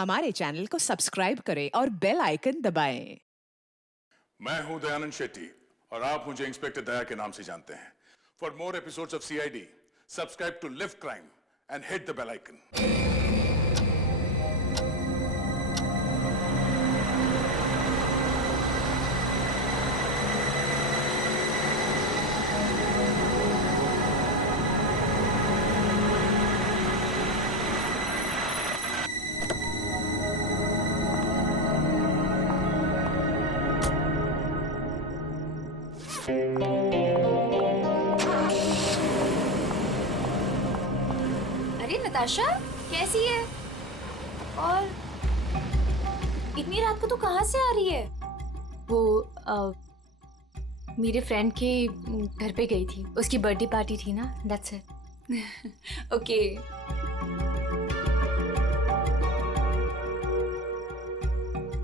हमारे चैनल को सब्सक्राइब करें और बेल आइकन दबाएं। मैं हूं दयानंद शेट्टी और आप मुझे इंस्पेक्टर दया के नाम से जानते हैं। For more episodes of CID, subscribe to LIV crime and hit the bell icon. अरे नताशा, कैसी है? और इतनी रात को तू कहाँ से आ रही है? वो मेरे फ्रेंड के घर पे गई थी, उसकी बर्थडे पार्टी थी ना, दैट्स इट। ओके।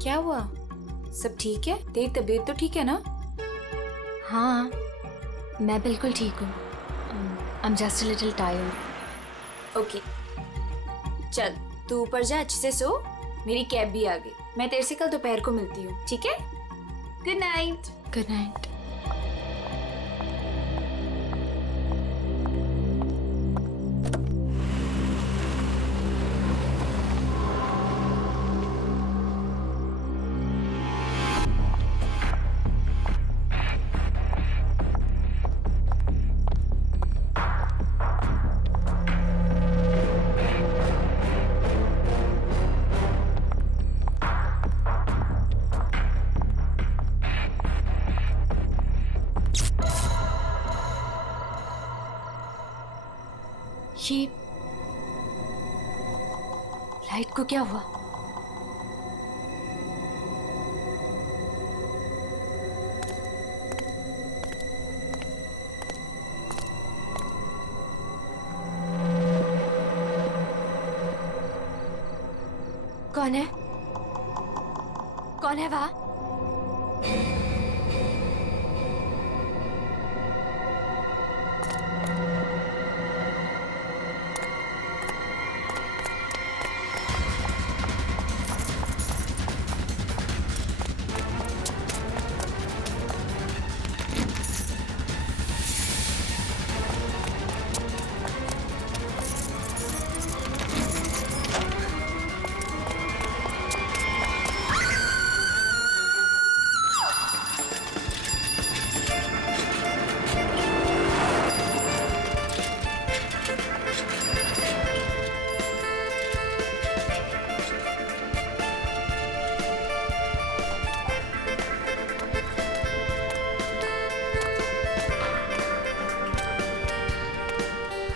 क्या हुआ? सब ठीक है? तेरी तबीयत तो ठीक है ना? हाँ, मैं बिल्कुल ठीक हूँ। I am just a little tired. Okay, चल तू ऊपर जा, अच्छे से सो। मेरी कैब भी आ गई, मैं तेरे से कल दोपहर को मिलती हूँ, ठीक है? Good night. Good night. ये लाइट को क्या हुआ? कौन है? कौन है वहां?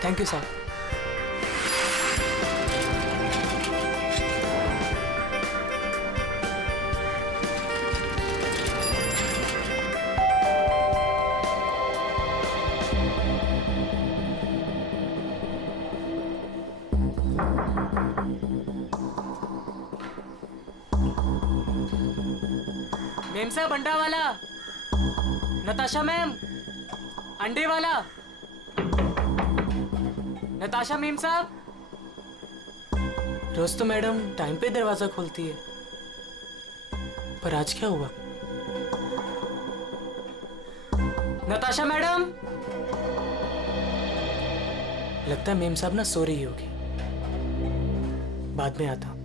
Thank you sir. मेम साहब, अंडा वाला। नताशा मैम, अंडे वाला। नताशा मेम साहब। रोज तो मैडम टाइम पे दरवाजा खोलती है, पर आज क्या हुआ? नताशा मैडम। लगता है मेम साहब ना सो रही होगी, बाद में आता हूं।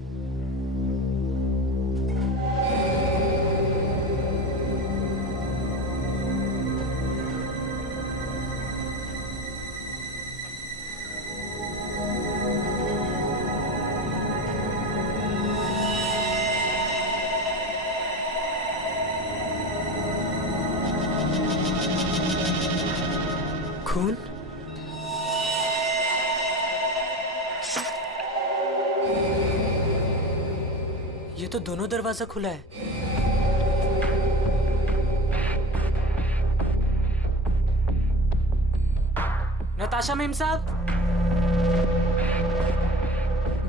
खून? ये तो दोनों दरवाजा खुला है। नताशा मेम साहब।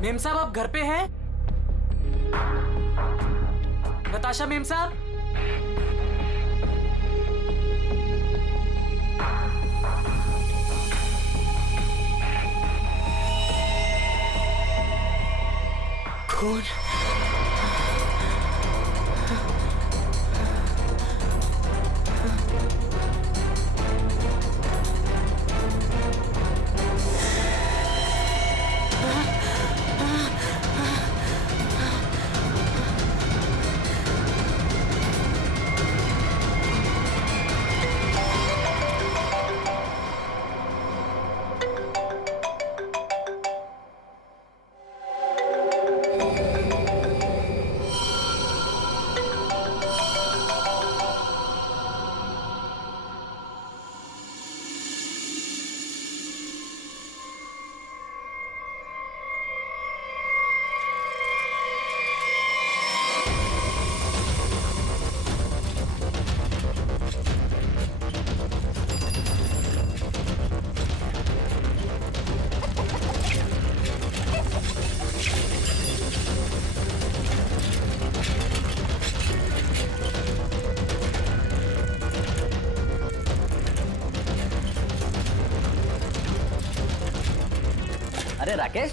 मेम साहब, आप घर पे हैं? नताशा मेम साहब। खून। अरे राकेश,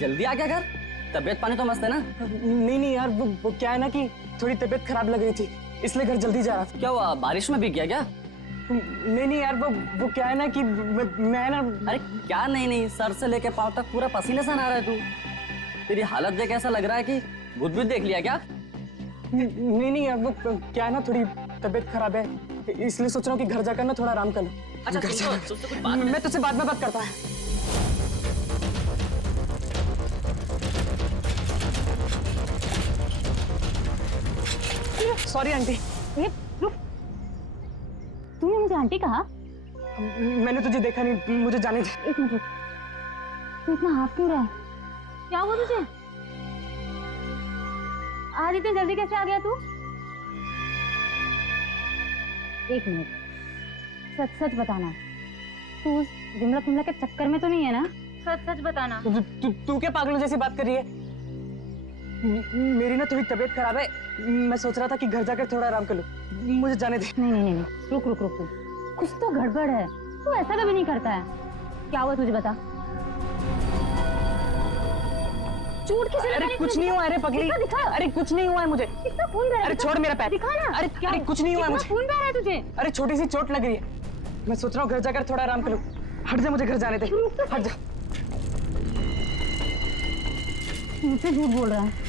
जल्दी आ गया घर। तबीयत पानी तो मस्त है ना? नहीं यार, वो क्या है ना कि थोड़ी तबीयत खराब लग रही थी, इसलिए घर जल्दी जा रहा था। क्या हुआ, बारिश में भीग गया क्या? नहीं यार, वो क्या है ना कि मैं ना। अरे क्या नहीं, सर से लेके पाँव तक पूरा पसीने से नहा रहा है तू। तेरी हालत देख ऐसा लग रहा है कि भूत भूत देख लिया क्या? नहीं यार, वो क्या है ना, थोड़ी तबीयत खराब है, इसलिए सोच रहा हूँ कि घर जाकर ना थोड़ा आराम कर लूं। अच्छा घर जा। कुछ बात मैं तुझसे बाद में बात करता है। Sorry aunty. ये रुक, तूने मुझे आंटी कहा? मैंने तुझे देखा नहीं, मुझे जाने दे। एक मिनट रुक, तू इतना हाफ क्यों रहा है? क्या हुआ तुझे? आज इतनी जल्दी कैसे आ गया तू? एक मिनट, सच सच बताना, तू उस विमला के चक्कर में तो नहीं है ना? सच सच बताना। तू क्या पागलों जैसी बात कर रही है? मेरी ना थोड़ी तबीयत खराब है, मैं सोच रहा था कि घर जाकर थोड़ा आराम कर लूं, मुझे जाने दे। नहीं, रुक रुक रुक रुक, कुछ तो गड़बड़ है। तू ऐसा कभी नहीं करता है। क्या हुआ तुझे बता। चोट किसे लगी? अरे कुछ नहीं हुआ। अरे पगली, दिखा। अरे कुछ नहीं हुआ है मुझे। कितना खून बह रहा है? अरे छोड़ मेरा पैर। दिखा ना। अरे कुछ नहीं हुआ है मुझे। खून बह रहा है तुझे? अरे छोटी सी चोट लग रही है, मैं सोच रहा हूँ घर जाकर थोड़ा आराम कर लूं। हट जा, मुझे घर जाने दे। हट जा। मुझसे झूठ बोल रहा है।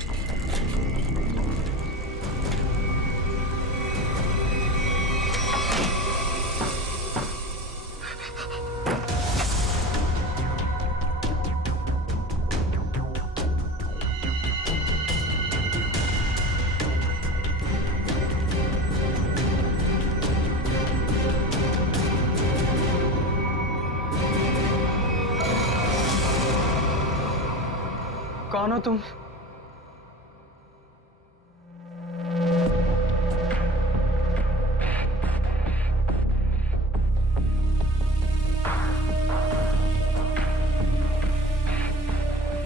कौन हो तुम?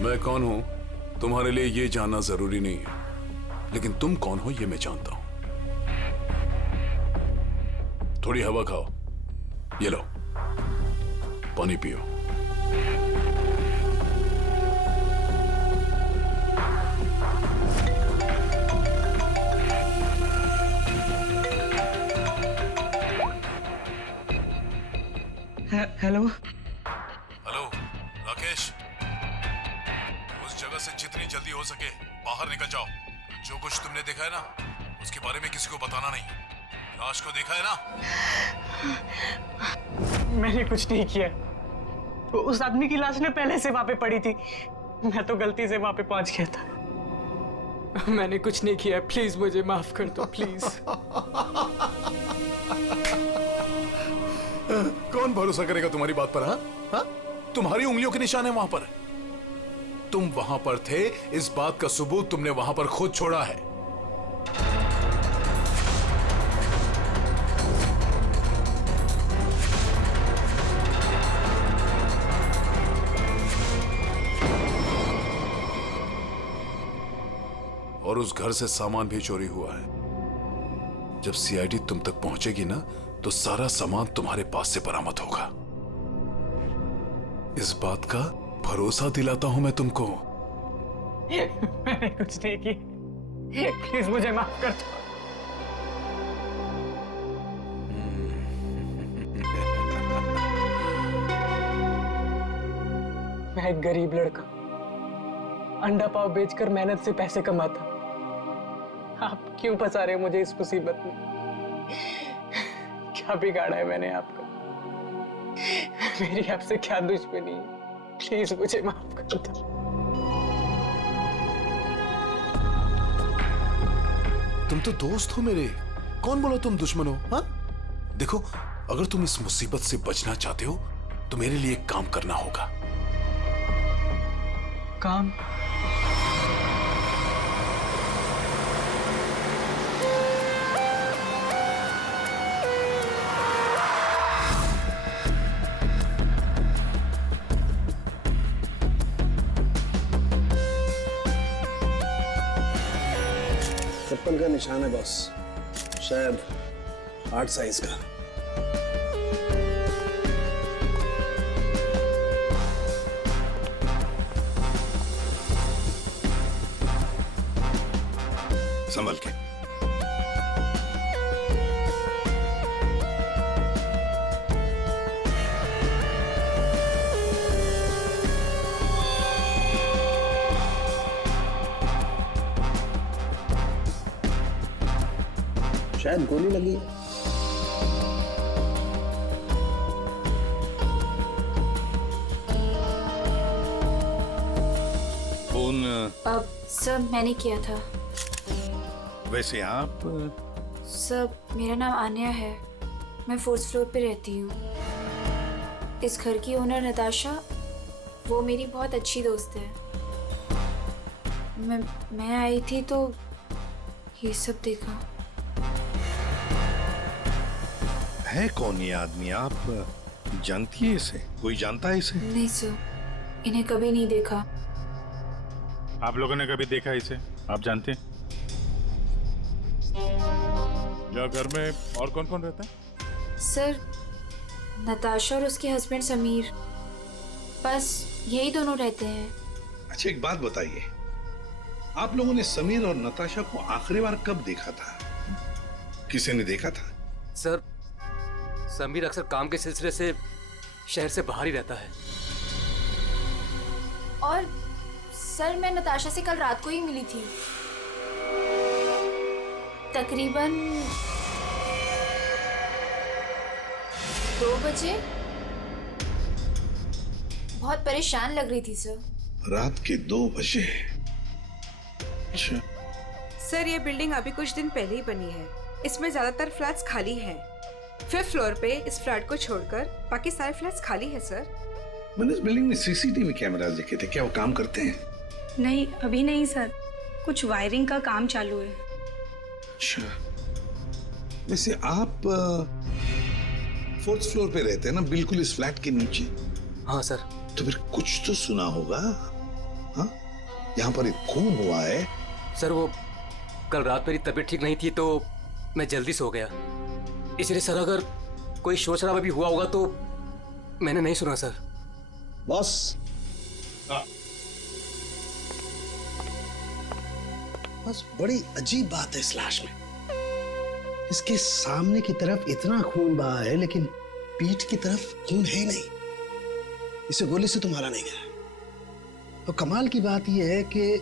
मैं कौन हूं तुम्हारे लिए ये जानना जरूरी नहीं है, लेकिन तुम कौन हो ये मैं जानता हूं। थोड़ी हवा खाओ, ये लो पानी पियो। हेलो हेलो राकेश, उस जगह से जितनी जल्दी हो सके बाहर निकल जाओ। जो कुछ तुमने देखा है ना, उसके बारे में किसी को बताना नहीं। लाश को देखा है ना? मैंने कुछ नहीं किया, उस आदमी की लाश ने पहले से वहां पे पड़ी थी, मैं तो गलती से वहां पे पहुंच गया था। मैंने कुछ नहीं किया, प्लीज मुझे माफ कर दो, प्लीज। कौन भरोसा करेगा तुम्हारी बात पर? हाँ, तुम्हारी उंगलियों के निशान है वहां पर। तुम वहां पर थे, इस बात का सबूत तुमने वहां पर खुद छोड़ा है। और उस घर से सामान भी चोरी हुआ है। जब सीआईडी तुम तक पहुंचेगी ना, तो सारा सामान तुम्हारे पास से बरामद होगा। इस बात का भरोसा दिलाता हूं मैं तुमको। मैंने कुछ नहीं की, प्लीज मुझे माफ कर दो। मैं एक गरीब लड़का, अंडा पाव बेचकर मेहनत से पैसे कमाता। आप क्यों फंसा रहे हो मुझे इस मुसीबत में? क्या बिगाड़ा है मैंने आपका? मेरी आपसे क्या दुश्मनी है? प्लीज मुझे माफ कर दो। तुम तो दोस्त हो मेरे, कौन बोलो तुम दुश्मन हो? हाँ, देखो, अगर तुम इस मुसीबत से बचना चाहते हो तो मेरे लिए एक काम करना होगा। काम? चप्पल का निशान है बॉस, शायद 8 साइज का। संभल के। शायद गोली लगी है। फोन अब सर मैंने किया था। वैसे आप सर मेरा नाम आन्या है, मैं 4th फ्लोर पे रहती हूँ। इस घर की ओनर नताशा, वो मेरी बहुत अच्छी दोस्त है। मैं आई थी तो ये सब देखा। है कौन ये आदमी? आप जानती है इसे? कोई जानता है इसे? नहीं सर, इन्हें कभी नहीं देखा। आप लोगों ने कभी देखा इसे? आप जानते हैं? या घर में और कौन कौन रहता है? सर नताशा और उसके हस्बैंड समीर, बस यही दोनों रहते हैं। अच्छा, एक बात बताइए, आप लोगों ने समीर और नताशा को आखिरी बार कब देखा था? किसी ने देखा था? सर, समीर अक्सर काम के सिलसिले से शहर से बाहर ही रहता है। और सर मैं नताशा से कल रात को ही मिली थी, तकरीबन 2 बजे। बहुत परेशान लग रही थी सर। रात के 2 बजे? अच्छा। सर ये बिल्डिंग अभी कुछ दिन पहले ही बनी है, इसमें ज्यादातर फ्लैट्स खाली हैं। 5th फ्लोर पे इस फ्लैट को छोड़कर बाकी सारे फ्लैट्स खाली है सर। मैंने इस बिल्डिंग में सीसीटीवी कैमरास देखे थे, क्या वो काम करते हैं? नहीं, अभी नहीं सर, कुछ वायरिंग का काम चालू है। अच्छा, वैसे आप 4th फ्लोर पे रहते हैं ना, बिल्कुल इस फ्लैट के नीचे? हाँ सर। तो फिर कुछ तो सुना होगा। हाँ, यहाँ पर एक खून हुआ है। सर वो कल रात मेरी तबीयत ठीक नहीं थी तो मैं जल्दी सो गया, इसलिए सर अगर कोई शोर शराबा भी हुआ होगा तो मैंने नहीं सुना सर। बॉस, बस बड़ी अजीब बात है इस लाश में। इसके सामने की तरफ इतना खून बहा है लेकिन पीठ की तरफ खून है ही नहीं। इसे गोली से तो मारा नहीं गया। तो कमाल की बात यह है कि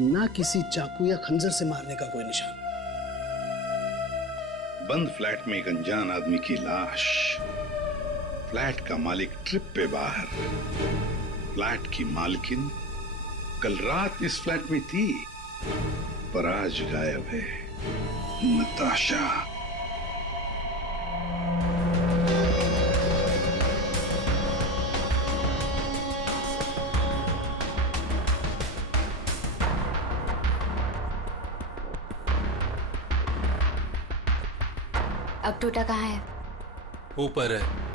ना किसी चाकू या खंजर से मारने का कोई निशान। बंद फ्लैट में एक अनजान आदमी की लाश, फ्लैट का मालिक ट्रिप पे बाहर, फ्लैट की मालकिन कल रात इस फ्लैट में थी पर आज गायब है। नताशा। अब टूटा कहाँ है? ऊपर है।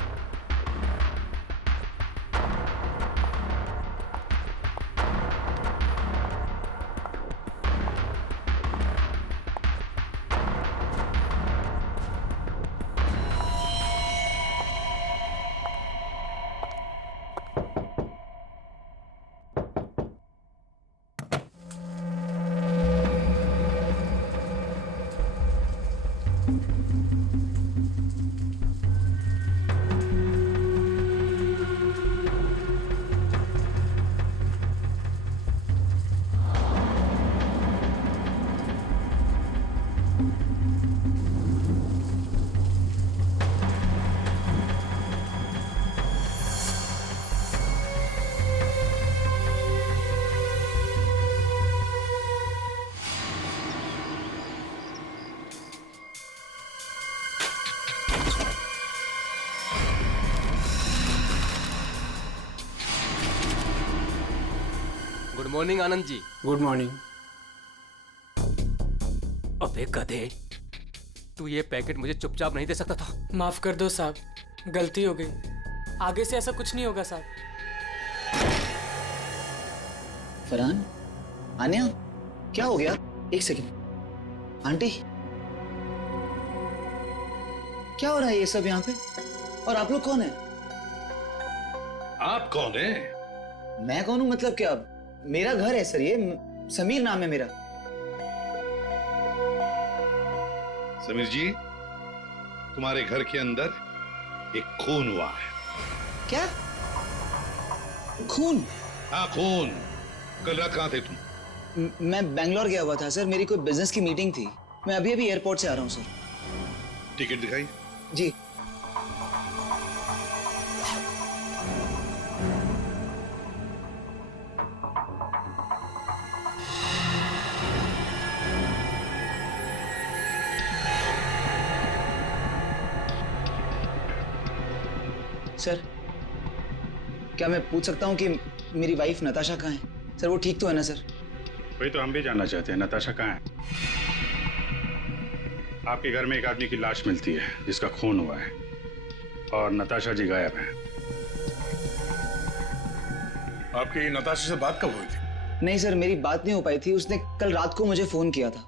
Morning Anand ji. Good morning. अबे गधे, तू ये पैकेट मुझे चुपचाप नहीं दे सकता था? माफ कर दो साहब, गलती हो गई। आगे से ऐसा कुछ नहीं होगा साहब। फरहान, आन्या, क्या हो गया? एक सेकंड। आंटी, क्या हो रहा है ये सब यहाँ पे? और आप लोग कौन है? आप कौन है? मैं कौन हूँ मतलब क्या? मेरा घर है सर, ये समीर नाम है मेरा। समीर जी, तुम्हारे घर के अंदर एक खून हुआ है। क्या? खून? हाँ, खून। कल रात कहाँ थे तुम? मैं बैंगलोर गया हुआ था सर, मेरी कोई बिजनेस की मीटिंग थी। मैं अभी अभी एयरपोर्ट से आ रहा हूँ सर। टिकट दिखाई। जी। सर, क्या मैं पूछ सकता हूँ कि मेरी वाइफ नताशा कहाँ है? सर वो ठीक तो है ना सर? वही तो हम भी जानना चाहते हैं, नताशा कहाँ है? आपके घर में एक आदमी की लाश मिलती है जिसका खून हुआ है और नताशा जी गायब हैं। आपकी नताशा से बात कब हुई थी? नहीं सर, मेरी बात नहीं हो पाई थी। उसने कल रात को मुझे फोन किया था,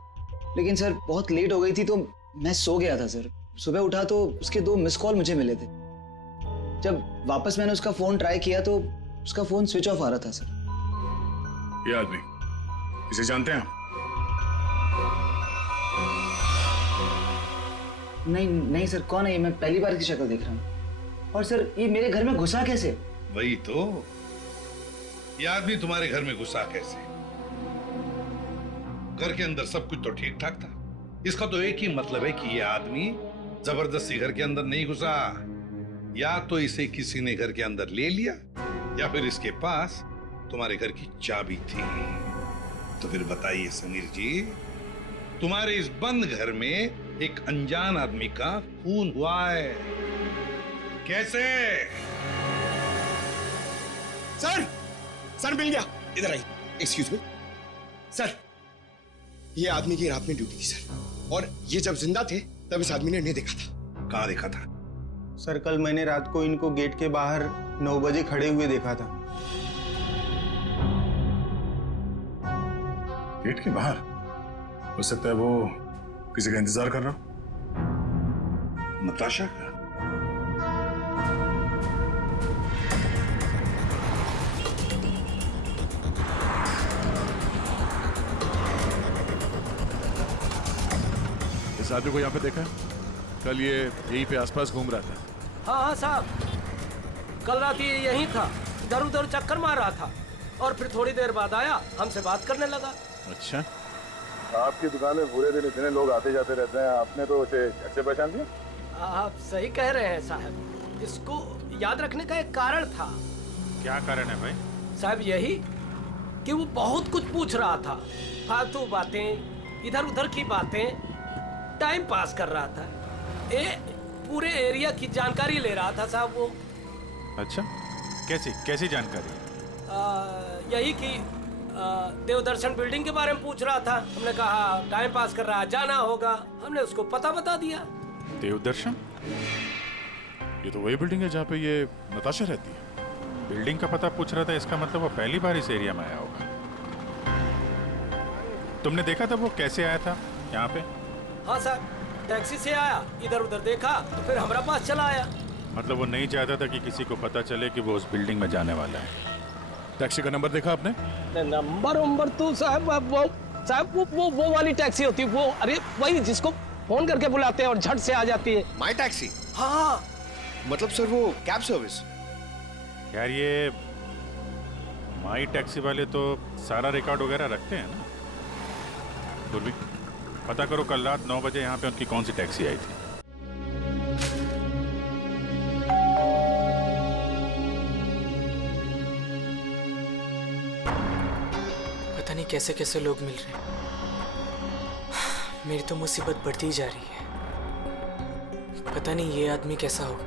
लेकिन सर बहुत लेट हो गई थी तो मैं सो गया था सर। सुबह उठा तो उसके 2 मिस कॉल मुझे मिले थे। जब वापस मैंने उसका फोन ट्राई किया तो उसका फोन स्विच ऑफ आ रहा था सर। ये आदमी, इसे जानते हैं आप? नहीं सर, कौन है ये? मैं पहली बार की शक्ल देख रहा हूँ। और सर ये मेरे घर में घुसा कैसे? वही तो, ये आदमी तुम्हारे घर में घुसा कैसे? घर के अंदर सब कुछ तो ठीक ठाक था। इसका तो एक ही मतलब है कि ये आदमी जबरदस्ती घर के अंदर नहीं घुसा। या तो इसे किसी ने घर के अंदर ले लिया या फिर इसके पास तुम्हारे घर की चाबी थी। तो फिर बताइए समीर जी, तुम्हारे इस बंद घर में एक अनजान आदमी का खून हुआ है, कैसे? सर मिल गया। इधर आइए। एक्सक्यूज मी सर, ये आदमी की रात में ड्यूटी थी सर, और ये जब जिंदा थे तब इस आदमी ने नहीं देखा था। कहाँ देखा था? सर कल मैंने रात को इनको गेट के बाहर 9 बजे खड़े हुए देखा था। गेट के बाहर? हो सकता है वो किसी का इंतजार कर रहा हो। नताशा का? इस आदमी को यहाँ पे देखा? कल ये यहीं पे आसपास घूम रहा था। हाँ साहब, कल रात ये यहीं था, इधर उधर चक्कर मार रहा था और फिर थोड़ी देर बाद आया, हमसे बात करने लगा। अच्छा, आपकी दुकान में पूरे दिन इतने लोग आते जाते रहते हैं, आपने तो उसे कैसे पहचान लिया? आप सही कह रहे हैं साहब, इसको याद रखने का एक कारण था। क्या कारण है भाई? साहब यही कि वो बहुत कुछ पूछ रहा था, फालतू बातें, इधर उधर की बातें, टाइम पास कर रहा था। पूरे एरिया की जानकारी ले रहा था साहब वो। अच्छा, कैसी जानकारी? यही कि देवदर्शन बिल्डिंग के बारे में पूछ रहा था। हमने कहा टाइम पास कर रहा, जाना होगा। हमने उसको पता बता दिया। देवदर्शन? ये तो वही बिल्डिंग है जहाँ पे ये नताशा रहती है। बिल्डिंग का पता पूछ रहा था, इसका मतलब वो पहली बार इस एरिया में आया होगा। तुमने देखा था वो कैसे आया था यहाँ पे? हाँ साहब, टैक्सी से आया, इधर उधर देखा तो फिर हमारा पास चला आया। मतलब वो नहीं चाहता था कि किसी को पता चले कि वो उस बिल्डिंग में जाने वाला है। टैक्सी का नंबर देखा आपने? नंबर तो साहब वो वाली टैक्सी होती है वो, अरे वही जिसको फोन करके बुलाते हैं और झट से आ जाती है। माई टैक्सी? हाँ। मतलब सर वो कैब सर्विस? यार ये माई टैक्सी वाले तो सारा रिकॉर्ड वगैरह रखते हैं ना। गुरबी, पता करो कल रात 9 बजे यहाँ पे उनकी कौन सी टैक्सी आई थी। पता नहीं कैसे कैसे लोग मिल रहे हैं। मेरी तो मुसीबत बढ़ती जा रही है। पता नहीं ये आदमी कैसा होगा।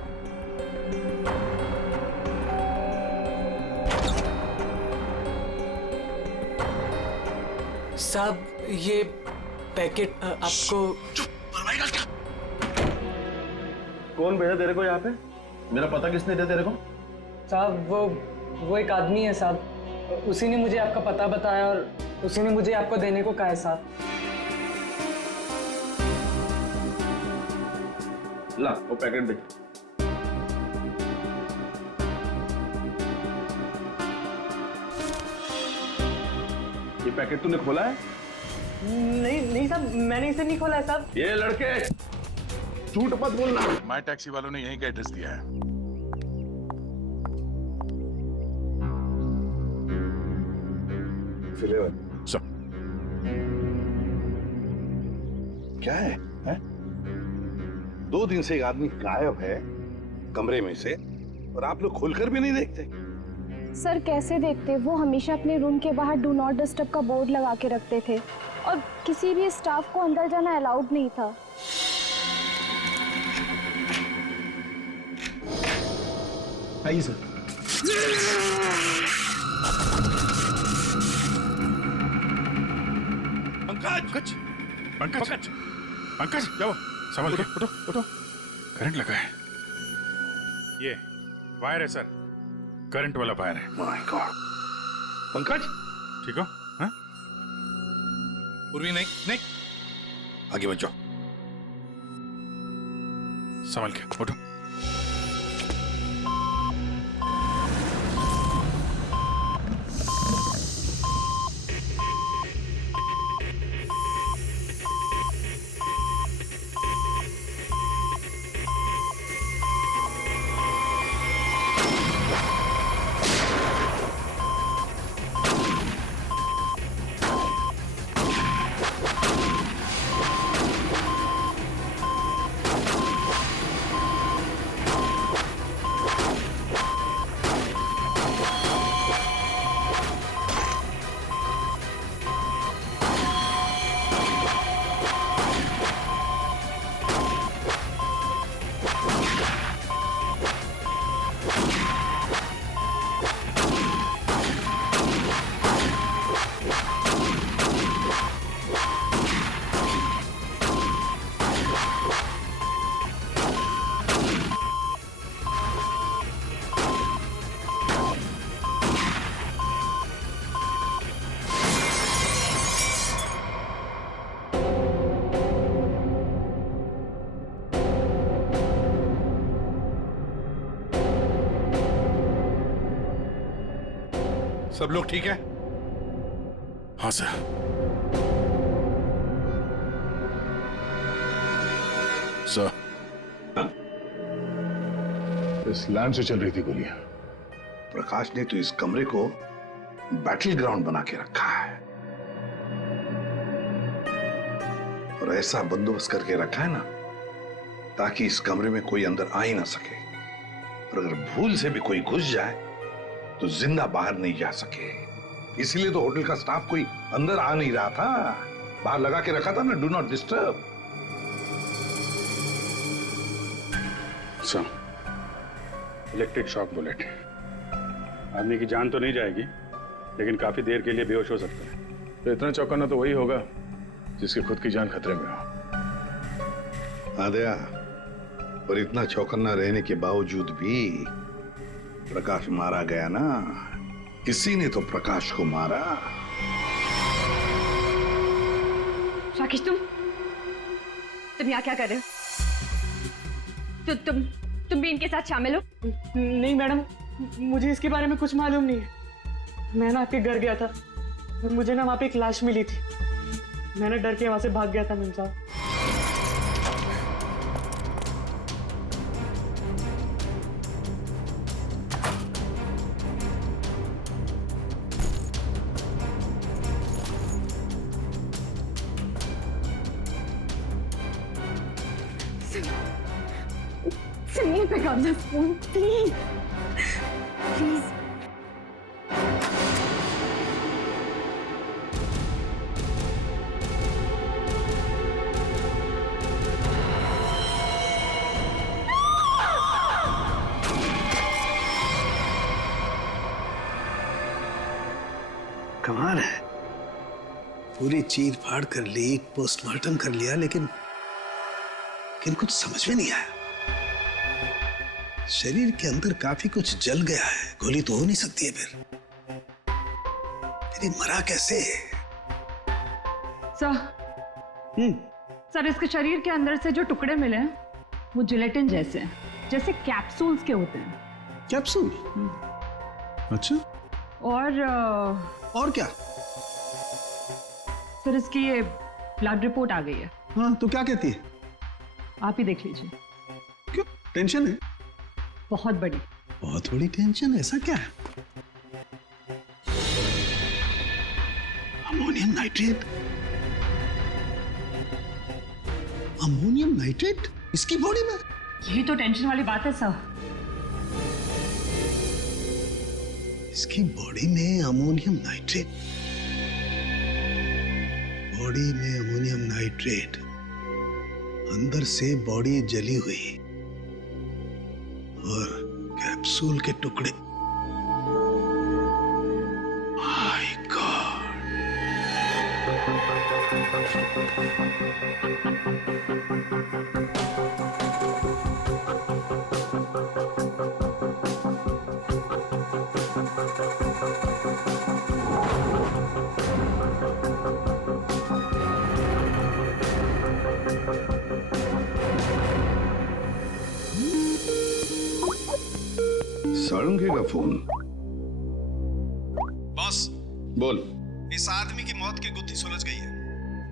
साहब ये पैकेट आपको कौन भेजा तेरे को यहाँ पे? मेरा पता किसने दिया तेरे को? साहब वो एक आदमी है साहब, उसी ने मुझे आपका पता बताया और उसी ने मुझे आपको देने को कहा है साहब। ला वो पैकेट दे। ये पैकेट तूने खोला है? नहीं साहब, मैंने इसे नहीं खोला है साहब। ये लड़के झूठ मत बोलना। माय टैक्सी वालों ने यहीं का एड्रेस दिया है। सर क्या है? 2 दिन से एक आदमी गायब है कमरे में से और आप लोग खोलकर भी नहीं देखते। सर कैसे देखते, वो हमेशा अपने रूम के बाहर डू नॉट डिस्टर्ब का बोर्ड लगा के रखते थे और किसी भी स्टाफ को अंदर जाना अलाउड नहीं था। आइए सर। पंकज पंकज पंकज जाओ, संभल के उठो उठो, करंट लगा है। ये वायर है सर, करंट वाला वायर है। My god. पंकज ठीक हो? हाँ? पूर्वी नहीं नहीं, आगे बढ़ जाओ, संभल के उठो। सब लोग ठीक है? हाँ सर। सर इस लैंड से चल रही थी गोलियां। प्रकाश ने तो इस कमरे को बैटल ग्राउंड बना के रखा है और ऐसा बंदोबस्त करके रखा है ना ताकि इस कमरे में कोई अंदर आ ही ना सके, और अगर भूल से भी कोई घुस जाए तो जिंदा बाहर नहीं जा सके। इसीलिए तो होटल का स्टाफ कोई अंदर आ नहीं रहा था, बाहर लगा के रखा था ना, do not disturb. Sir electric shock bullet, आदमी की जान तो नहीं जाएगी लेकिन काफी देर के लिए बेहोश हो सकता है। तो इतना चौकन्ना तो वही होगा जिसकी खुद की जान खतरे में हो। आदया, और इतना चौकन्ना रहने के बावजूद भी प्रकाश मारा गया ना, किसी ने तो प्रकाश को मारा। राकेश तुम यहाँ क्या कर रहे हो? तुम भी इनके साथ शामिल हो? नहीं मैडम, मुझे इसके बारे में कुछ मालूम नहीं है। मैं ना आपके घर गया था और मुझे ना वहाँ पे एक लाश मिली थी, मैंने डर के वहाँ से भाग गया था मैम साहब। सुनिए pick up the phone please please. कमाल है, पूरी चीर फाड़ कर ली, पोस्टमार्टम कर लिया, लेकिन कुछ समझ में नहीं आया। शरीर के अंदर काफी कुछ जल गया है, गोली तो हो नहीं सकती है फिर ये मरा कैसे? सर इसके शरीर के अंदर से जो टुकड़े मिले हैं वो जिलेटिन जैसे हैं, जैसे कैप्सूल्स के होते हैं। कैप्सूल? अच्छा। और क्या? सर इसकी ये ब्लड रिपोर्ट आ गई है। हाँ तो क्या कहती है? आप ही देख लीजिए। क्यों, टेंशन है? बहुत बड़ी। बहुत बड़ी टेंशन? ऐसा क्या है? Ammonium nitrate? अमोनियम नाइट्रेट इसकी बॉडी में? यही तो टेंशन वाली बात है सर। इसकी बॉडी में अमोनियम नाइट्रेट? बॉडी में अमोनियम नाइट्रेट, अंदर से बॉडी जली हुई और कैप्सूल के टुकड़े। My God. साळुंखे का फोन। बॉस बोल। इस आदमी की मौत की गुत्थी सुलझ गई है।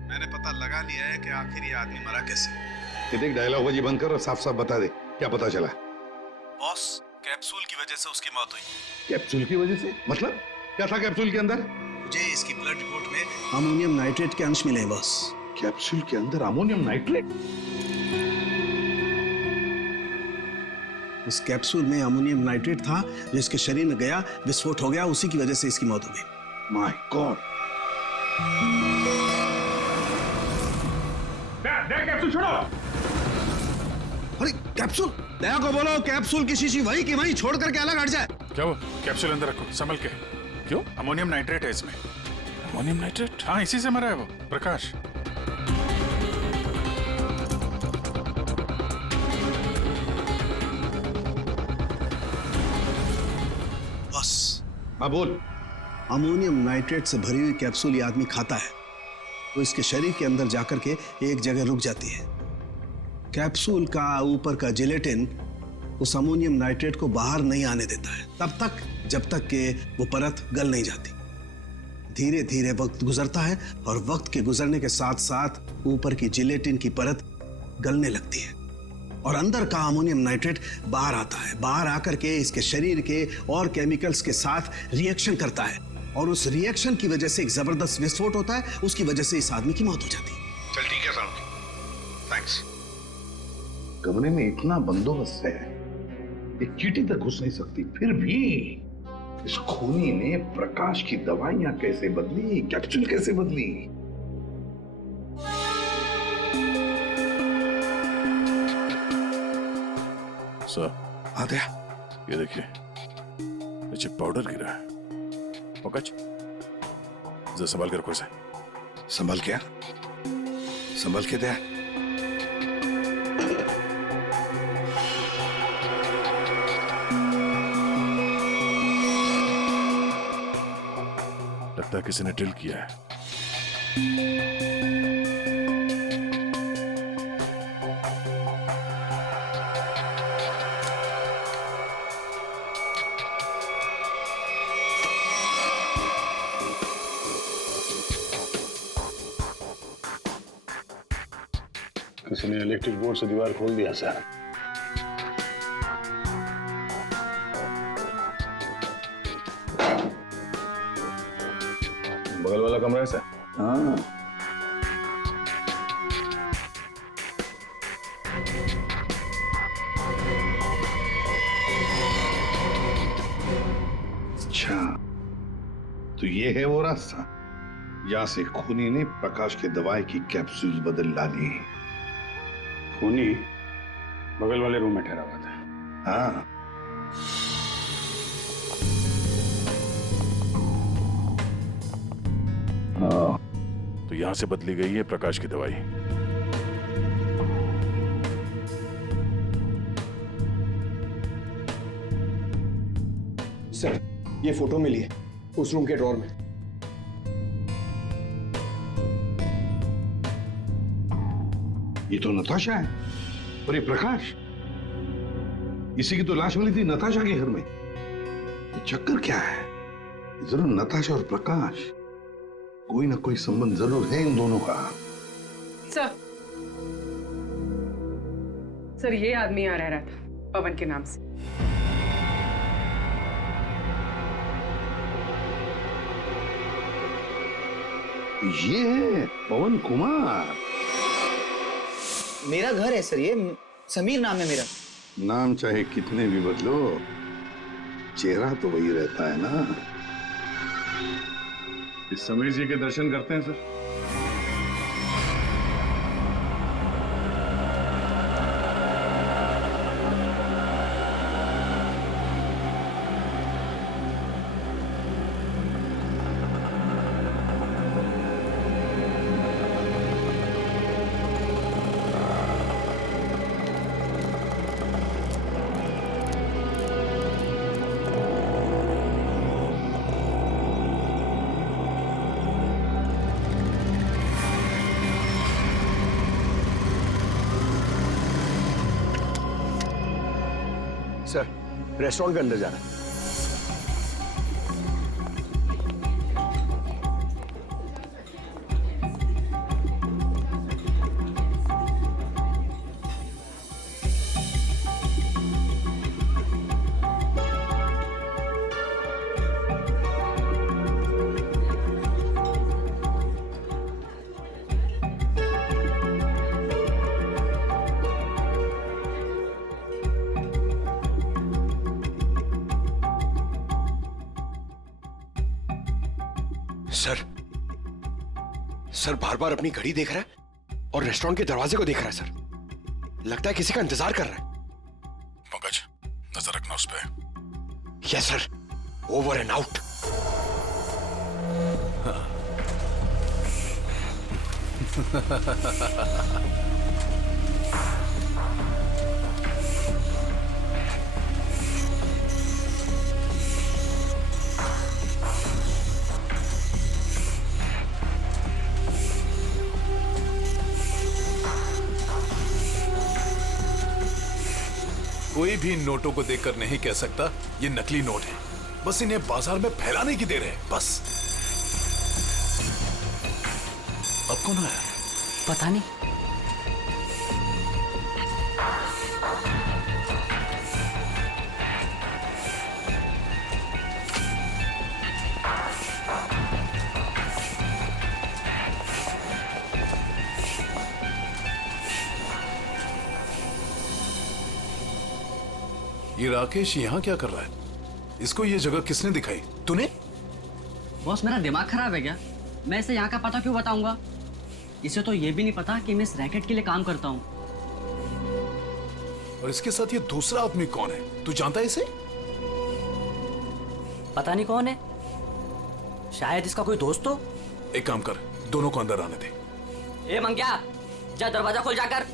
मैंने पता लगा लिया है कि आखिर ये आदमी मरा कैसे। ये देख, डायलॉग बाजी बंद कर और साफ साफ बता दे क्या पता चला। बॉस कैप्सूल की वजह से उसकी मौत हुई। कैप्सूल की वजह से? मतलब क्या था कैप्सूल के अंदर? मुझे इसकी ब्लड रिपोर्ट में अमोनियम नाइट्रेट के अंश मिले हैं बॉस। कैप्सूल के अंदर अमोनियम नाइट्रेट? उस कैप्सूल में अमोनियम नाइट्रेट था जो इसके शरीर में गया, विस्फोट हो गया, उसी की वजह से इसकी मौत हो गई। My God. कैप्सूल छोड़ो। अरे कैप्सूल, दया को बोलो कैप्सूल की शीशी वही की वही छोड़ करके अलग हट जाए। क्या वो? कैप्सूल अंदर रखो, संभल के। क्यों? अमोनियम नाइट्रेट है इसमें। Ammonium nitrate? हाँ, इसी से मरा है वो, प्रकाश। हाँ बोल। अमोनियम नाइट्रेट से भरी हुई कैप्सूल ये आदमी खाता है तो इसके शरीर के अंदर जाकर के एक जगह रुक जाती है। कैप्सूल का ऊपर का जिलेटिन उस अमोनियम नाइट्रेट को बाहर नहीं आने देता है तब तक जब तक कि वो परत गल नहीं जाती। धीरे धीरे वक्त गुजरता है और वक्त के गुजरने के साथ साथ ऊपर की जिलेटिन की परत गलने लगती है और अंदर का अमोनियम नाइट्रेट बाहर आता है। बाहर आकर के इसके शरीर के और केमिकल्स के साथ रिएक्शन करता है और उस रिएक्शन की वजह से एक जबरदस्त विस्फोट होता है। उसकी वजह से इस आदमी की मौत हो जाती है। चल ठीक है साळुंखे, थैंक्स। कमरे में इतना बंदोबस्त है, एक चींटी तक घुस नहीं सकती, फिर भी इस खूनी ने प्रकाश की दवाइयां कैसे बदली, कैप्सूल कैसे बदली? सर आते ये देखिए, नीचे पाउडर गिरा है। पंकज, जरा संभाल कर रखो इसे। संभल क्या? संभल के दे। लगता है किसी ने ड्रिल किया है। किसी ने इलेक्ट्रिक बोर्ड से दीवार खोल दिया सर। बगल वाला कमरा है सर। हाँ, अच्छा तो ये है वो रास्ता यहाँ से खूनी ने प्रकाश के दवाई की कैप्सूल बदल डाली। खूनी बगल वाले रूम में ठहरा हुआ था। हाँ, तो यहां से बदली गई है प्रकाश की दवाई। सर, ये फोटो मिली है उस रूम के ड्रॉर में। ये तो नताशा है। और ये प्रकाश, इसी की तो लाश मिली थी नताशा के घर में। ये चक्कर क्या है? जरूर नताशा और प्रकाश, कोई ना कोई संबंध जरूर है इन दोनों का। सर ये आदमी यहाँ रह रहा था पवन के नाम से। ये है पवन कुमार। मेरा घर है सर, ये समीर नाम है मेरा। नाम चाहे कितने भी बदलो, चेहरा तो वही रहता है ना। इस समीर जी के दर्शन करते हैं सर। सर, रेस्टोरेंट के अंदर जाना। सर बार बार अपनी घड़ी देख रहा है और रेस्टोरेंट के दरवाजे को देख रहा है सर। लगता है किसी का इंतजार कर रहा है। पंकज, नजर रखना उस पे। Yes sir, over and out. कोई भी नोटों को देखकर नहीं कह सकता ये नकली नोट है। बस इन्हें बाजार में फैलाने की देर है, बस। अब कौन आया? पता नहीं। ये राकेश यहाँ क्या कर रहा है? इसको ये जगह किसने दिखाई? तूने? बॉस, मेरा दिमाग खराब है क्या? मैं इसे यहाँ का पता क्यों बताऊंगा? इसे तो ये भी नहीं पता कि मैं इस रैकेट के लिए काम करता हूँ। और इसके साथ ये दूसरा आदमी कौन है? तू जानता है इसे? पता नहीं कौन है, शायद इसका कोई दोस्त हो। एक काम कर, दोनों को अंदर आने दे। ए मंग्या, जा दरवाजा खोल जाकर।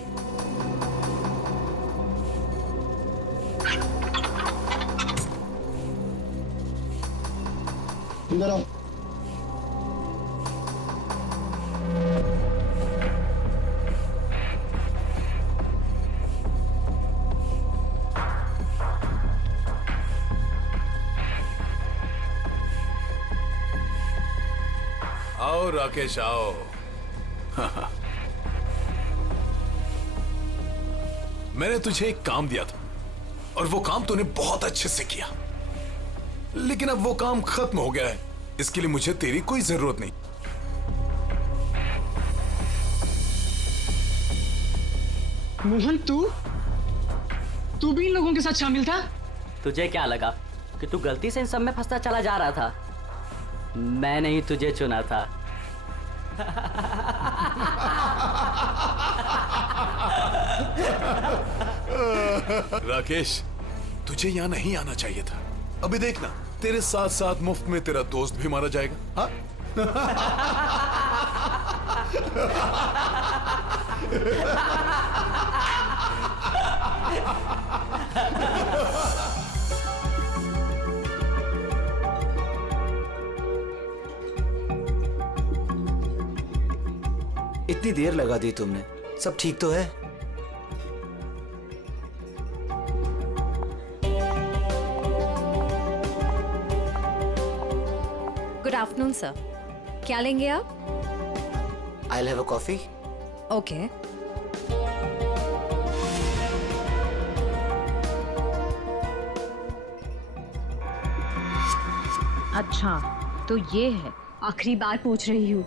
अंदर आओ। आओ राकेश, आओ। मैंने तुझे एक काम दिया था और वो काम तूने बहुत अच्छे से किया, लेकिन अब वो काम खत्म हो गया है। इसके लिए मुझे तेरी कोई जरूरत नहीं। मोहन, तू भी इन लोगों के साथ शामिल था? तुझे क्या लगा कि तू गलती से इन सब में फंसता चला जा रहा था? मैंने ही तुझे चुना था। राकेश, तुझे यहाँ नहीं आना चाहिए था। अभी देखना, तेरे साथ साथ मुफ्त में तेरा दोस्त भी मारा जाएगा। हाँ? इतनी देर लगा दी तुमने, सब ठीक तो है? गुड आफ्टरनून सर, क्या लेंगे आप? I have a coffee. Okay. अच्छा तो ये है, आखिरी बार पूछ रही हूँ,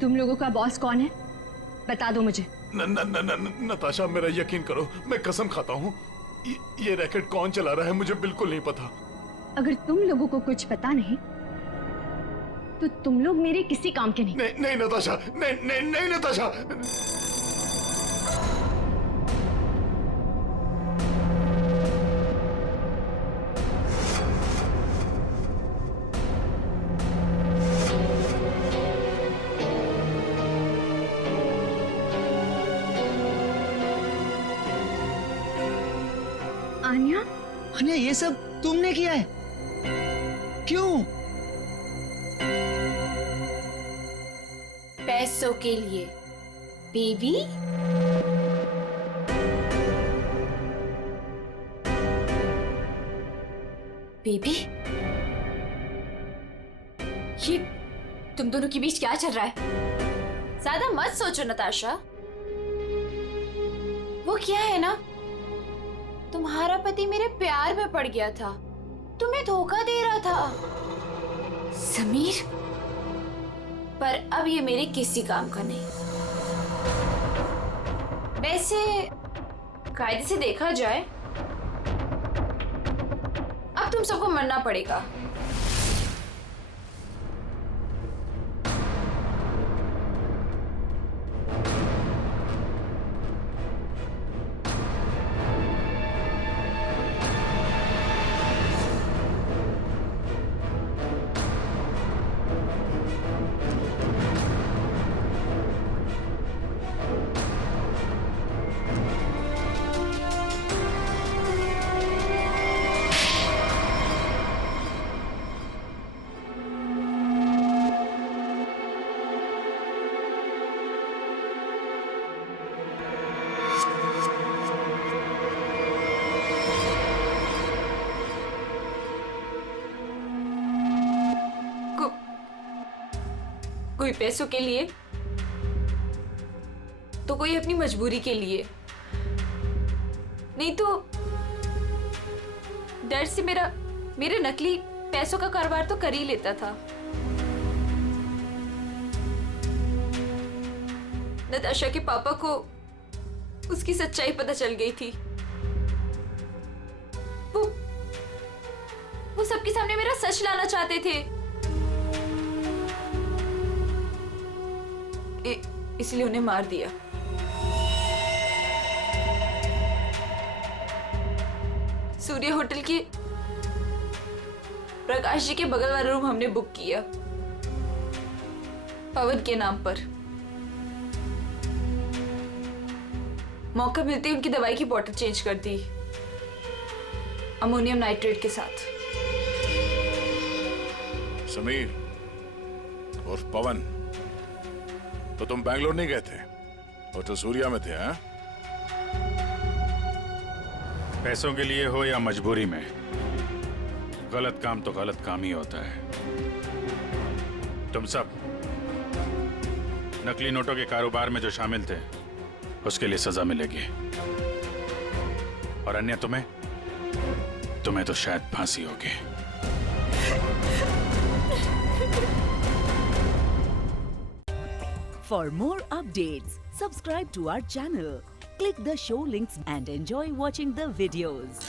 तुम लोगों का बॉस कौन है? बता दो मुझे। नताशा, मेरा यकीन करो, मैं कसम खाता हूँ, ये रैकेट कौन चला रहा है मुझे बिल्कुल नहीं पता। अगर तुम लोगों को कुछ पता नहीं तो तुम लोग मेरे किसी काम के नहीं। नहीं नताशा, नहीं नताशा। आन्या, ये सब तुमने किया है? क्यों? पैसों के लिए बेबी। बेबी, ये तुम दोनों के बीच क्या चल रहा है? ज्यादा मत सोचो नताशा। वो क्या है ना, तुम्हारा पति मेरे प्यार में पड़ गया था, तुम्हें धोखा दे रहा था समीर। पर अब ये मेरे किसी काम का नहीं। वैसे कायदे से देखा जाए अब तुम सबको मरना पड़ेगा। कोई पैसों के लिए तो कोई अपनी मजबूरी के लिए, नहीं तो डर से मेरे नकली पैसों का कारोबार तो कर ही लेता था। नताशा के पापा को उसकी सच्चाई पता चल गई थी। वो सबके सामने मेरा सच लाना चाहते थे, इसलिए उन्हें मार दिया। सूर्य होटल के प्रकाश जी के बगल वाला रूम हमने बुक किया पवन के नाम पर। मौका मिलते ही उनकी दवाई की बोतल चेंज कर दी अमोनियम नाइट्रेट के साथ। समीर और पवन, तो तुम बैंगलोर नहीं गए थे और तो सूर्या में थे? हैं? पैसों के लिए हो या मजबूरी में, गलत काम तो गलत काम ही होता है। तुम सब नकली नोटों के कारोबार में जो शामिल थे उसके लिए सजा मिलेगी, और अन्य तुम्हें तो शायद फांसी होगी। For more updates, subscribe to our channel, click the show links and enjoy watching the videos.